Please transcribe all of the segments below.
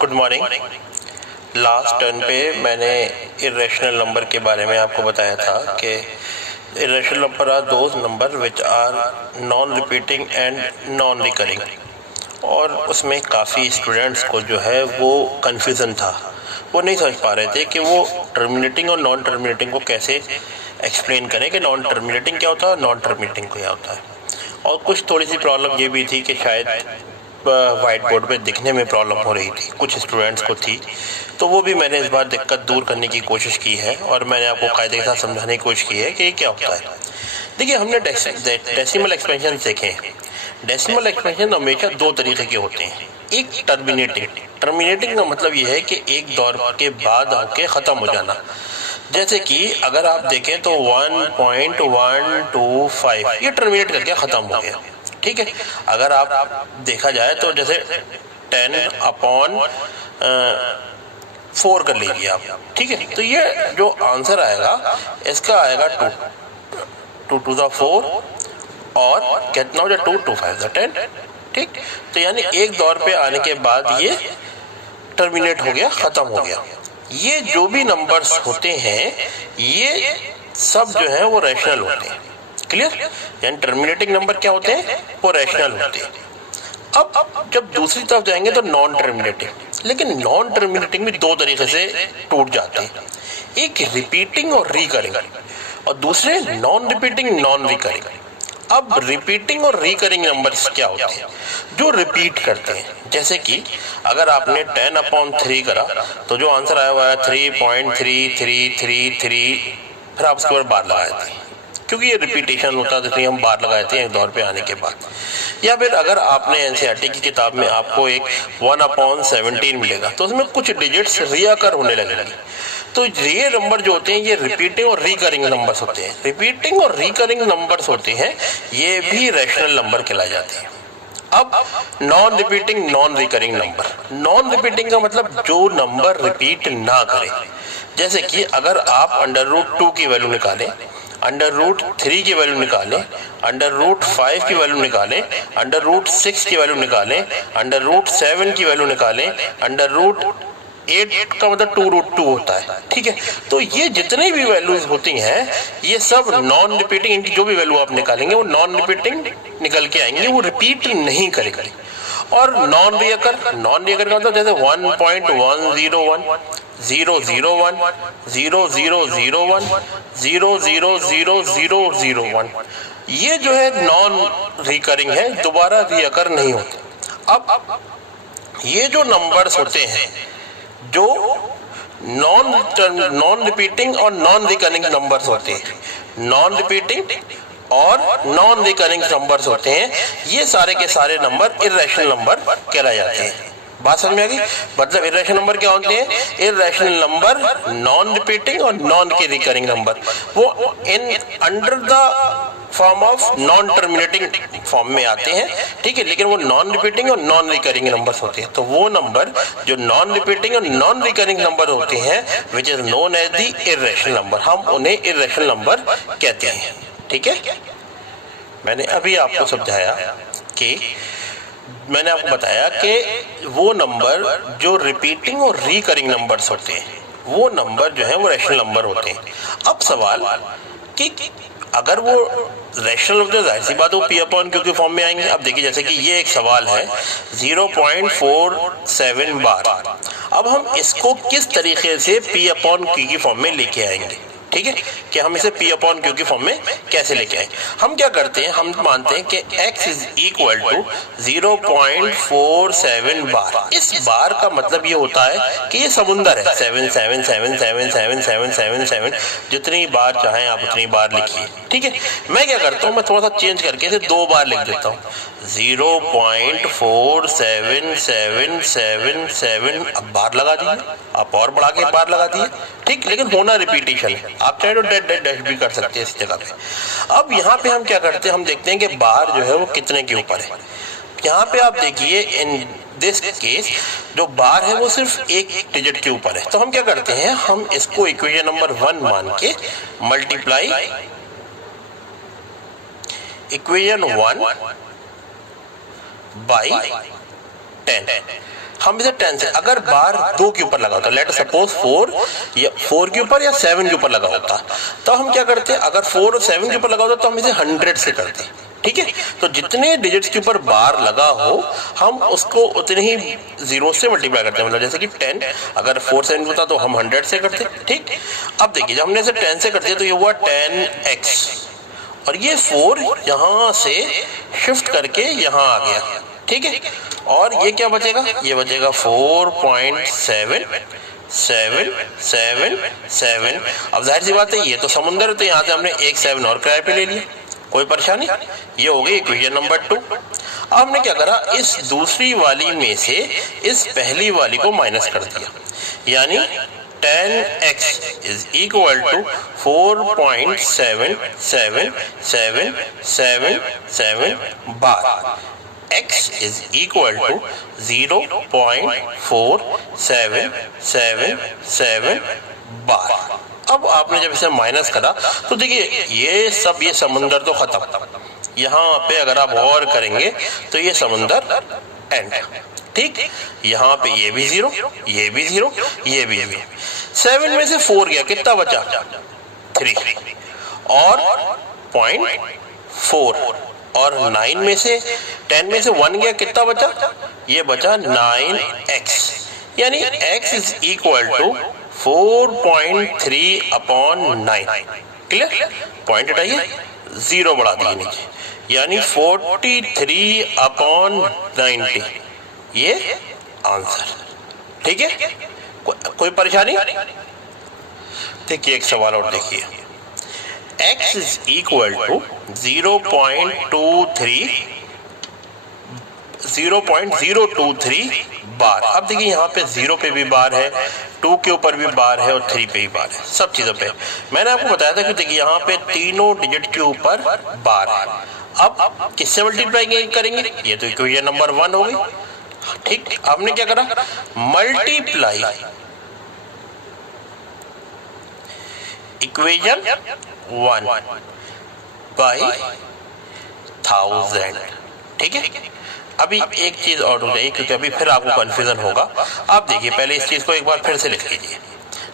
Good morning. Last turn पे मैंने irrational number के बारे में आपको बताया था कि irrational number are those number which are non repeating and non recurring, और उसमें काफ़ी स्टूडेंट्स को जो है वो कन्फ्यूज़न था, वो नहीं समझ पा रहे थे कि वो टर्मिनेटिंग और नॉन टर्मिनेटिंग को कैसे एक्सप्लेन करें कि नॉन टर्मिनेटिंग क्या होता है और नॉन टर्मिनेटिंग क्या होता है। और कुछ थोड़ी सी प्रॉब्लम ये भी थी कि शायद वाइट बोर्ड पे दिखने में प्रॉब्लम हो रही थी, कुछ स्टूडेंट्स को थी, तो वो भी मैंने इस बार दिक्कत दूर करने की कोशिश की है और मैंने आपको कायदे के साथ समझाने की कोशिश की है कि ये क्या होता है। देखिए, हमने डेसिमल एक्सपेंशन देखे हैं। डेसिमल एक्सपेंशन हमेशा दो तरीके के होते हैं। एक टर्मिनेटिंग का मतलब ये है कि एक दौर के बाद आके ख़त्म हो जाना। जैसे कि अगर आप देखें तो 1.125 ये टर्मिनेट करके ख़त्म हो गया, ठीक है। अगर आप देखा जाए तो जैसे 10/4 कर लीजिए आप, ठीक है। तो ये जो आंसर आएगा इसका आएगा 2 to the 4 और कितना हो जाए 2 to 5 the 10, ठीक। तो यानी एक दौर पे आने के बाद ये टर्मिनेट हो गया, ख़त्म हो गया। ये जो भी नंबर्स होते हैं ये सब जो है वो रैशनल होते हैं। क्लियर? यानी टर्मिनेटिंग नंबर क्या होते हैं? वो रैशनल होते हैं। अब जब दूसरी तरफ जाएंगे तो नॉन टर्मिनेटिंग, लेकिन नॉन टर्मिनेटिंग भी दो तरीके से टूट जाते हैं, एक रिपीटिंग और रिकरिंग और दूसरे नॉन रिपीटिंग नॉन रिकरिंग। अब रिपीटिंग और रिकरिंग नंबर्स क्या होते हैं? जो रिपीट करते हैं। जैसे कि अगर आपने 10/3 करा तो जो आंसर आया हुआ है 3.3333, फिर आप उसके ऊपर बार लगाए थे, क्योंकि ये रिपीटेशन होता है, इसलिए हम बार लगाए थे एक दौर पे आने के बाद। या फिर अगर आपने एनसीईआरटी की किताब में आपको एक 1/17 मिलेगा तो उसमें कुछ डिजिट्स रियाकर होने लगेंगे। तो ये नंबर जो होते हैं ये रिपीटिंग और रिकरिंग नंबर्स होते हैं। रिपीटिंग और रिकरिंग नंबर्स होते हैं ये भी रैशनल नंबर कहलाए जाते हैं। अब non repeating non recurring number. Non repeating का मतलब जो नंबर रिपीट ना करे। जैसे कि अगर आप √2 की वैल्यू निकालें, √3 की वैल्यू निकालें, √5 की वैल्यू निकालें, √6 की वैल्यू निकालें, √7 की वैल्यू निकालें, √8 का मतलब 2√2 होता है, ठीक है। तो ये जितने भी वैल्यूज होती हैं ये सब नॉन रिपीटिंग, इनकी जो भी वैल्यू आप निकालेंगे वो नॉन रिपीटिंग निकल के आएंगे, वो रिपीट नहीं करेंगे। और नॉन रिकर का मतलब जैसे 1.101, 001, 0001, 00001, ये जो है नॉन रिकरिंग है, दोबारा रिकर नहीं होते। अब ये जो नंबर्स होते हैं जो नॉन रिपीटिंग और नॉन रिकरिंग नंबर्स होते हैं, नॉन रिपीटिंग और नॉन रिकरिंग नंबर्स होते हैं, ये सारे के सारे नंबर इर्रेशनल नंबर कहलाए जाते हैं। बात समझ में आ गई? मतलब इर्रेशनल नंबर क्या होते हैं? इर्रेशनल नंबर नॉन रिपीटिंग और नॉन के रिकरिंग नंबर, वो इन under the form of non terminating form में आते हैं, ठीक है। लेकिन वो नॉन रिपीटिंग और नॉन रिकरिंग नंबर्स होते हैं। तो वो नंबर जो नॉन रिपीटिंग और नॉन रिकरिंग नंबर होते हैं which is known as the irrational number, हम उन्हें इर्रेशनल नंबर कहते हैं, ठीक है। मैंने अभी आपको समझाया कि मैंने आपको बताया कि वो नंबर जो रिपीटिंग और रिकरिंग नंबर्स होते हैं वो नंबर जो है वो रैशनल नंबर होते हैं। अब सवाल कि अगर वो रैशनल होते हैं जाहिर सी बात वो P/Q के फॉर्म में आएंगे। अब देखिए, जैसे कि ये एक सवाल है 0.47 बार। अब हम इसको किस तरीके से P/Q की फॉर्म में लेके आएंगे, ठीक है, कि हम इसे P/Q की फॉर्म में कैसे लेके आए। हम क्या करते हैं, हम मानते हैं कि x इज इक्वल टू 0.47 बार। इस बार का मतलब ये होता है कि ये समुंदर है, 777777777, जितनी बार चाहें आप उतनी बार लिखिए, ठीक है। मैं क्या करता हूँ, मैं थोड़ा सा चेंज करके इसे 2 बार लिख देता हूँ, 0.4777। अब बार लगा दीजिए, आप और बढ़ा के बार लगा दीजिए, ठीक। लेकिन होना रिपीटेशन है, आप चाहे तो डैश भी कर सकते हैं इस जगह पे। अब यहाँ पे हम क्या करते हैं, हम देखते हैं कि बार जो है वो कितने के ऊपर है। यहाँ पे आप देखिए इन दिस केस जो बार है वो सिर्फ एक डिजिट के ऊपर है। तो हम क्या करते हैं, हम इसको इक्वेशन नंबर 1 मान के मल्टीप्लाई इक्वेशन 1 बाई 10, हम इसे 10 से, अगर बार 2 के ऊपर लगा होता, लेट सपोज 4 या 4 के ऊपर या 7 के ऊपर लगा होता, तो हम क्या करते, अगर 4 और 7 के ऊपर लगा होता तो हम इसे 100 से करते। ठीक है, तो जितने डिजिट्स के ऊपर बार लगा हो हम उसको उतने ही जीरो से मल्टीप्लाई करते हैं। मतलब जैसे कि 10 अगर 4 7 होता तो हम 100 से करते। ठीक, अब देखिए जब हमने इसे 10 से कर दिया तो ये हुआ 10x, और ये 4 यहाँ से शिफ्ट करके यहाँ आ गया। ठीक है, और ये क्या बचेगा, ये बचेगा 4.77777। अब जाहिर सी बात है ये तो समुंदर है, तो यहाँ से हमने एक 7 और किराए पे ले लिया, कोई परेशानी। ये हो गई इक्वेशन नंबर 2। अब हमने क्या करा, इस दूसरी वाली में से इस पहली वाली को माइनस कर दिया, यानी 10x is equal to 4.77777 bar, x is equal to 0.4777 bar. अब आपने जब इसे माइनस करा तो देखिए ये सब, ये समुंदर तो खत्म, यहाँ पे अगर आप और करेंगे तो ये समुंदर एंड। ठीक, यहाँ पे ये भी 0, ये भी 0, ये भी 0। 7 में से 4 गया, कितना बचा 3, और 0.4, और 9 में से 10 में से 1 गया, कितना बचा, ये बचा 9x, यानी x is equal to 4.3/9। Clear, point हटाइए, 0 बढ़ा दिए नीचे, यानी 43/90, ये आंसर। ठीक है, कोई परेशानी। देखिए एक सवाल और देखिए, x इज इक्वल टू 0.023 बार। अब देखिए यहाँ पे 0 पे भी बार है, 2 के ऊपर भी बार है, और 3 पे भी बार है, सब चीजों पे। मैंने आपको बताया था कि देखिए यहाँ पे तीनों डिजिट के ऊपर बार है। अब किससे मल्टीप्लाई करेंगे, ये तो इक्वेशन नंबर 1 हो गई। ठीक, आपने क्या करा, मल्टीप्लाई इक्वेशन 1 बाई 1000। ठीक है, अभी एक चीज और हो जाएगी क्योंकि अभी फिर आपको कंफ्यूजन होगा। आप देखिए पहले इस चीज को एक बार फिर से लिख लीजिए।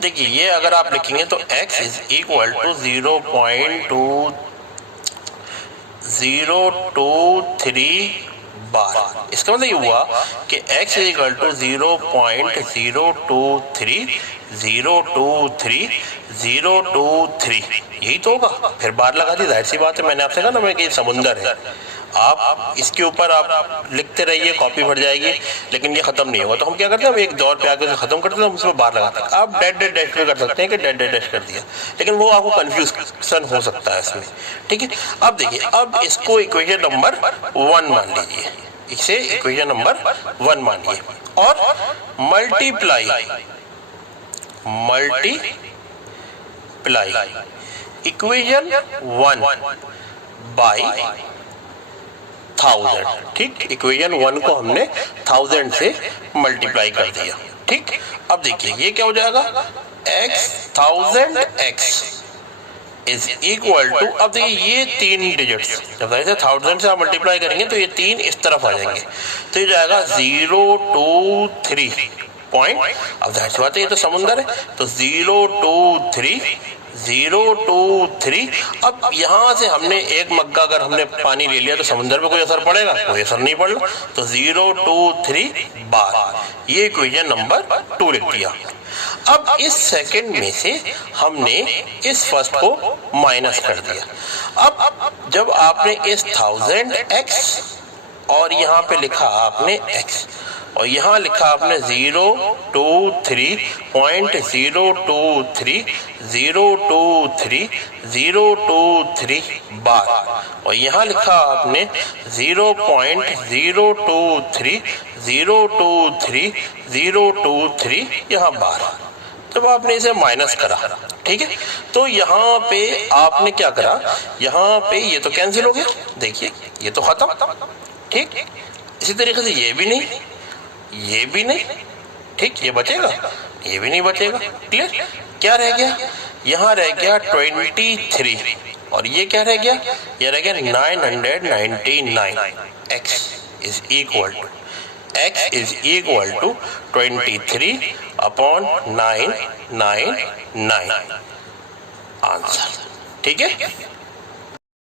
देखिए ये अगर आप लिखेंगे तो x इज इक्वल टू 0.023 बार। इसका मतलब ये हुआ कि x इज इक्वल टू 0.023 यही तो होगा। फिर बार लगा दी, जाहिर सी बात है, मैंने आपसे कहा ना मैं कि समुंदर है। आप इसके ऊपर आप लिखते रहिए, कॉपी भर जाएगी, लेकिन ये खत्म नहीं होगा। तो हम क्या करते हैं, हम एक दौर पे आकर खत्म करते हैं, हम उसमें बार लगाते हैं। आप डेड डेड डैश भी कर सकते हैं कि डेड डेड डैश कर दिया, लेकिन वो आपको कंफ्यूजन हो सकता है इसमें। ठीक है, अब देखिए, अब इसको इक्वेशन नंबर 1 मान लीजिए, इसे इक्वेशन नंबर 1 मानिए, और मल्टीप्लाई इक्वेशन 1 बाई 1000। ठीक, इक्वेशन 1 को हमने 1000 से मल्टीप्लाई कर दिया। ठीक, अब देखिए ये क्या हो जाएगा, x 1000x is equal to, अब देखिए ये 3 डिजिट्स जब 1000 से आप मल्टीप्लाई करेंगे तो ये 3 इस तरफ आ जाएंगे, तो ये जाएगा 023 पॉइंट। अब जाहिर सी बात है ये तो समुंदर है, तो 023। अब यहाँ से हमने एक मग्गा अगर हमने पानी ले लिया तो समुंदर पे कोई असर पड़ेगा, कोई असर नहीं पड़ना, तो 023 बार, ये इक्वेशन नंबर 2 लिख दिया। अब इस सेकंड में से हमने इस फर्स्ट को माइनस कर दिया। अब जब आपने इस 1000x और यहाँ पे लिखा आपने x, और यहाँ लिखा आपने 023 बार, और यहाँ लिखा आपने 0.023 यहाँ बार। जब आपने इसे माइनस करा, ठीक है, तो यहाँ पे आपने क्या करा, यहाँ पे ये तो कैंसिल हो गया, देखिए ये तो खत्म। ठीक, इसी तरीके से ये भी नहीं, ये भी नहीं, ठीक, ये बचेगा, ये भी नहीं बचेगा। क्लियर, क्या रह गया, यहाँ रह गया 23, और ये क्या रह गया, ये रह गया 999। x is equal to, x is equal to 23/999 answer. ठीक है।